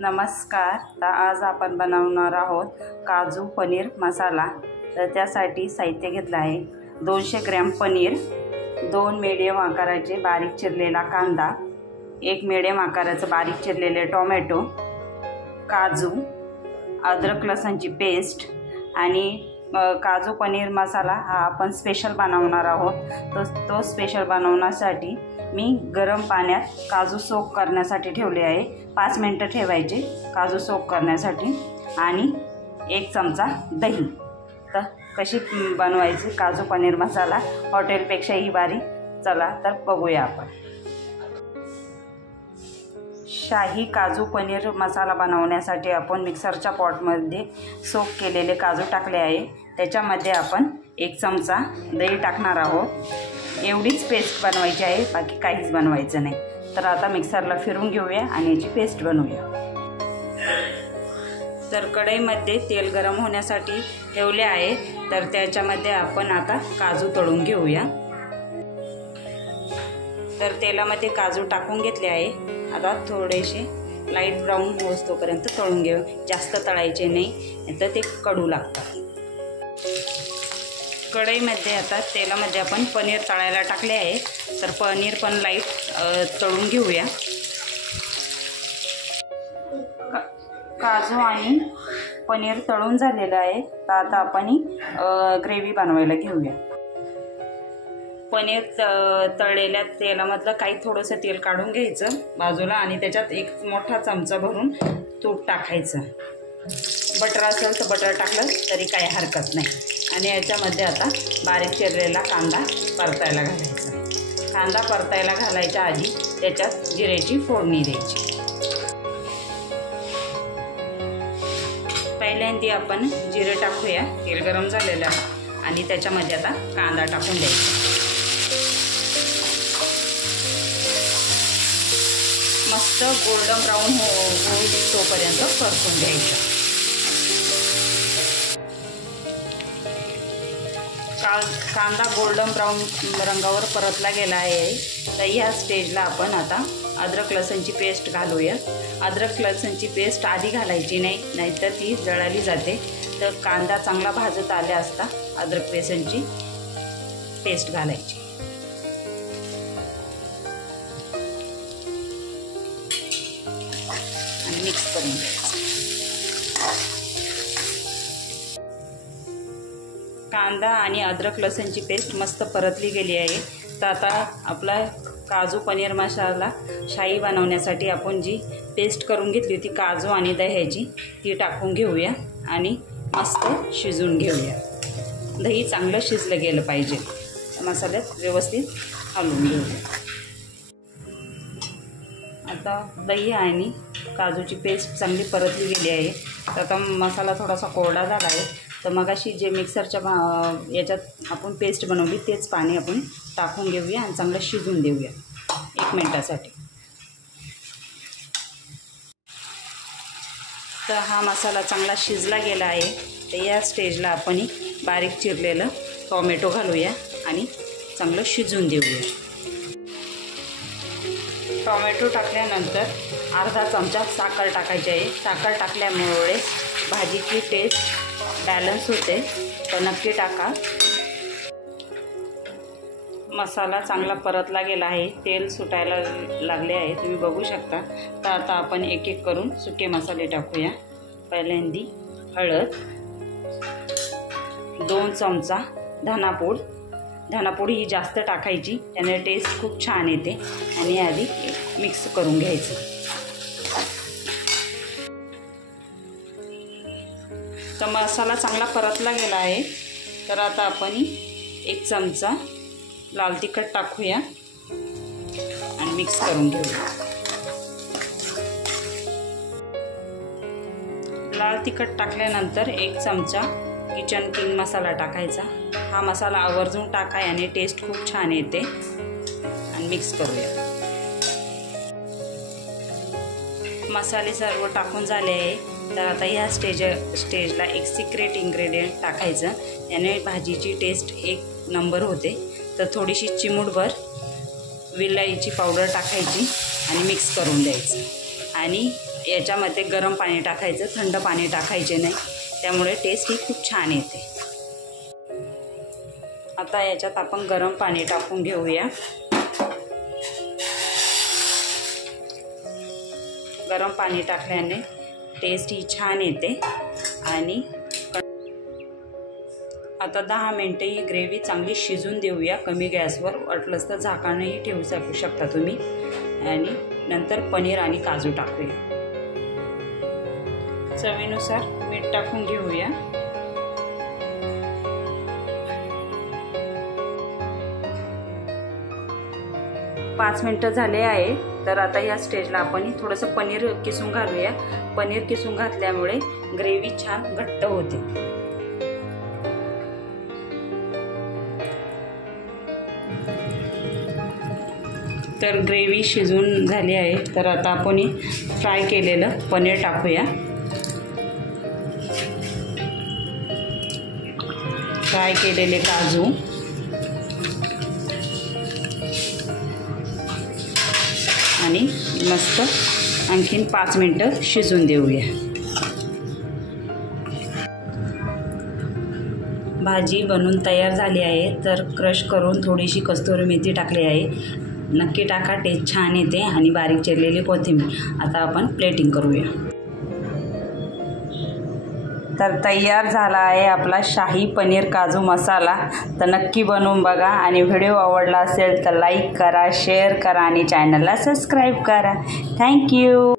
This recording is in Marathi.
नमस्कार। तर आज आपण बनवणार आहोत काजू पनीर मसाला। तर त्यासाठी साहित्य घेतलं आहे 200 ग्रॅम पनीर, 2 मीडियम आकाराचे बारीक चिरलेला कांदा, 1 मीडियम आकाराचे बारीक चिरलेले टोमॅटो, काजू, अद्रक लसणची पेस्ट आणि काजू पनीर मसाला हा आपण स्पेशल बनवणार आहोत। तो स्पेशल बनवण्यासाठी मी गरम पाण्यात काजू सोक करण्यासाठी ठेवले आहे। 5 मिनिटं ठेवायचे काजू सोक करण्यासाठी आणि 1 चमचा दही। तर कशी बनवायची काजू पनीर मसाला हॉटेलपेक्षाही भारी, चला तर बघूया आपण। शाही काजू पनीर मसाला बनवण्यासाठी आपण मिक्सरच्या पॉटमध्ये सोक केलेले काजू टाकले आहे। त्याच्यामध्ये आपण 1 चमचा दही टाकणार आहोत। एवढीच पेस्ट बनवायची आहे, बाकी काहीच बनवायचं नाही। तर आता मिक्सरला फिरून घेऊया आणि याची पेस्ट बनवूया। तर कढईमध्ये तेल गरम होण्यासाठी ठेवले आहे। तर त्याच्यामध्ये आपण आता काजू तळून घेऊया। तर तेलामध्ये काजू टाकून घेतले आहे। आता थोडेसे लाईट ब्राऊन होईस्तोपर्यंत तळून घेऊ। जास्त तळायचे नाही, तर ते कडू लागतात। कढईमध्ये आता तेलामध्ये आपण पनीर तळायला टाकले आहे। तर पनीर पण लाईट तळून घेऊया। काजू आणि पनीर तळून झालेलं आहे। तर आता आपण ग्रेव्ही बनवायला घेऊया। पनीर तळलेल्या तेलामधलं काही थोडंसं तेल काढून घ्यायचं बाजूला आणि त्याच्यात 1 मोठा चमचा भरून तूप टाकायचं। बटर असेल तर बटर टाकलं तरी काही हरकत नाही। आणि याच्यामध्ये आता बारीक चिरलेला कांदा परतायला घालायचा। कांदा परतायला घालायच्या आधी त्याच्यात जिऱ्याची फोडणी द्यायची। पहिल्यांदा आपण जिरे टाकूया। तेल गरम झालेलं आहे आणि त्याच्यामध्ये आता कांदा टाकून द्यायचा। मस्त गोल्डन ब्राऊन होईल तोपर्यंत परतून घ्यायचं। कांदा गोल्डन ब्राऊन रंगावर परतला गेला आहे। तर ह्या स्टेजला आपण आता अद्रक लसणची पेस्ट घालूया। अद्रक लसणची पेस्ट आधी घालायची नाही, नाहीतर ती जळाली जाते। तर कांदा चांगला भाजत आले असता अद्रक लसणची पेस्ट घालायची आणि मिक्स करून घ्यायचं। कांदा आणि अद्रक लसणची पेस्ट मस्त परतली गेली आहे। तर आता आपला काजू पनीर मसाला शाही बनवण्यासाठी आपण जी पेस्ट करून घेतली होती काजू आणि दह्याची, ती टाकून घेऊया आणि मस्त शिजवून घेऊया। दही चांगलं शिजलं गेलं पाहिजे। मसाल्यात व्यवस्थित हलवून घेऊया। आता दही आणि काजूची पेस्ट चांगली परतली गेली आहे। तर आता मसाला थोडासा कोरडा झाला आहे। तर मगाशी जे मिक्सरच्या याच्यात आपण पेस्ट बनवली तेच पाणी आपण टाकून घेऊया आणि चांगलं शिजवून देऊया 1 मिनिटासाठी। तर हा मसाला चांगला शिजला गेला आहे। तर या स्टेजला आपण बारीक चिरलेलं टोमॅटो घालूया आणि चांगलं शिजवून देऊया। टोमॅटो टाकल्यानंतर अर्धा चमचा साखर टाकायची आहे। साखर टाकल्यामुळे भाजीची टेस्ट बॅलन्स होते, तर नक्की टाका। मसाला चांगला परतला गेला आहे। तेल सुटायला लागले आहे, तुम्ही बघू शकता। तर आता आपण एक एक करून सुके मसाले टाकूया। पहिल्यांदी हळद, 2 चमचा धनापूड। धनापूड ही जास्त टाकायची, त्याने टेस्ट खूप छान येते। आणि आधी मिक्स करून घ्यायचं। तर मसाला चांगला परतला गेला आहे। तर आता आपण 1 चमचा लाल तिखट टाकूया आणि मिक्स करून घेऊया। लाल तिखट टाकल्यानंतर 1 चमचा किचन किंग मसाला टाकायचा। हा मसाला आवर्जून टाका, याने टेस्ट खूप छान येते। आणि मिक्स करूया। मसाले सर्व टाकून झाले आहे। तर आता ह्या स्टेजला एक सिक्रेट इन्ग्रेडियंट टाकायचं, याने भाजीची टेस्ट 1 नंबर होते। तर थोडीशी चिमूटभर विलायची पावडर टाकायची आणि मिक्स करून द्यायचं। आणि याच्यामध्ये गरम पाणी टाकायचं, थंड पाणी टाकायचे नाही, त्यामुळे टेस्ट ही खूप छान येते। आता याच्यात आपण गरम पाणी टाकून घेऊया। गरम पाणी टाकल्याने टेस्ट ही छान येते। आणि आता 10 मिनिटे ही ग्रेव्ही चांगली शिजून देऊया कमी गॅसवर। वाटलंच तर झाकणही ठेवू शकता तुम्ही। आणि नंतर पनीर आणि काजू टाकूया। चवीनुसार मीठ टाकून घेऊया। पाच मिनिटं झाले आहे, तर आता या स्टेजला आपण थोडंसं पनीर किसून घालूया। पनीर किसून घातल्यामुळे ग्रेव्ही छान घट्ट होते। तर ग्रेव्ही शिजून झाली आहे, तर आता आपण फ्राय केलेलं पनीर टाकूया। फ्राय केलेले काजू आणि मस्त आणखीन 5 मिनिटं शिजून देऊया। भाजी बनवून तयार झाली आहे, तर क्रश करून थोडीशी कस्तुरी मेथी टाकली आहे। नक्की टाका, टेस्ट छान येते। आणि बारीक चिरलेली कोथिंबीर। आता आपण प्लेटिंग करूया। तर तयार झाला आहे आपला शाही पनीर काजू मसाला। तर नक्की बनवून बघा आणि व्हिडिओ आवडला असेल तर लाईक करा, शेअर करा आणि चॅनलला सबस्क्राईब करा। थँक्यू।